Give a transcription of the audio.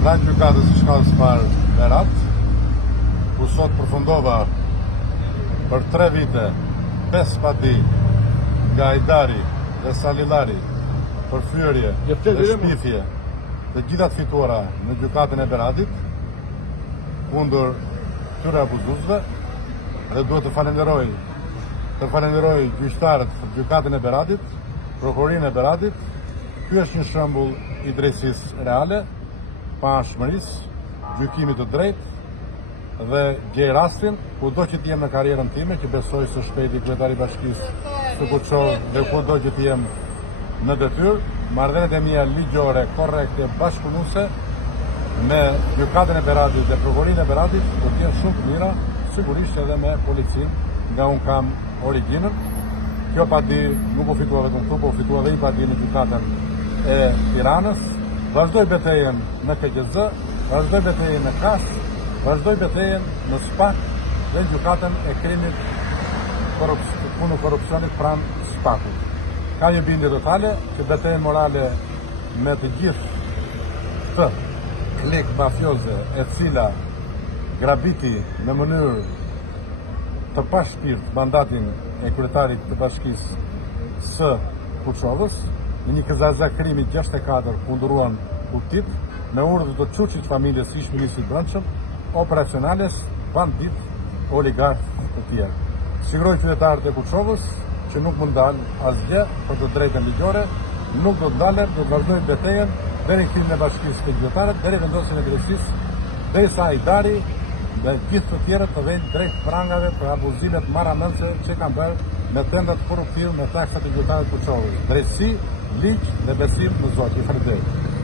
pranë gjykatës së shkallës parë Berat, ku sot përfundova për 3 vite 5 padi nga Ajdari dhe Salilari për fyerje dhe shpifje të gjitha të fituara në gjykatën e Beratit kundër këtyre abuzuesve, dhe duhet të falenderoj gjyqtarët të gjykatën e Beratit, prokurorinë e Beratit. Ky është një shembull i drejtësisë reale, pashmërisë, gjykimit të drejtë, dhe gjej rastin kudo që t'jem në karrierën time, që besoj së shpejti kryetari i bashkisë së Kuçovës dhe kudo që t'jem në detyrë, marrëdhëniet e mia ligjore, korrekte, bashkëpunuese me gjykatën e Beratit dhe prokurorinë e Beratit do të jenë shumë të mira, sigurisht edhe me policinë, nga unë kam origjinën. Kjo padi nuk u fitua vetëm këtu, po u fitua dhe një padi në gjykatën e Tiranës. Vazhdoj betejën në KQZ, vazhdoj betejën në KAS, vazhdoj betejën në SPAK dhe në gjykatën e krimit punë korrupsionit pranë SPAK-ut. Ka një bindje totale që betejën morale me të gjithë këtë klik mafioze e cila grabiti në mënyrë të pashpirt mandatin e kryetarit të bashkisë së Kuçovës, në një këzazakrimi 64 kunduruan udhtit me urdhër të Çuçit familjes së ish-ministrit brendshëm, operacionales, bandit, oligark të tjerë. Siguroj qytetarët e Kuçovës që nuk mund dalë asgjë për të drejtën ligjore, nuk do të ndalen, do të vazhdojnë betejën deri në kthimën e bashkisë të gjyqtarët, deri në vendosjen e drejtësisë, derisa Ajdari dhe gjithë të tjerët të vejnë drejt prangave për abuzimet marramëse që kanë bërë me tendat korruptive me taksat e gjyqtarëve të Kuçovës. Drejtësi, ligj dhe besim në Zot. Faleminderit.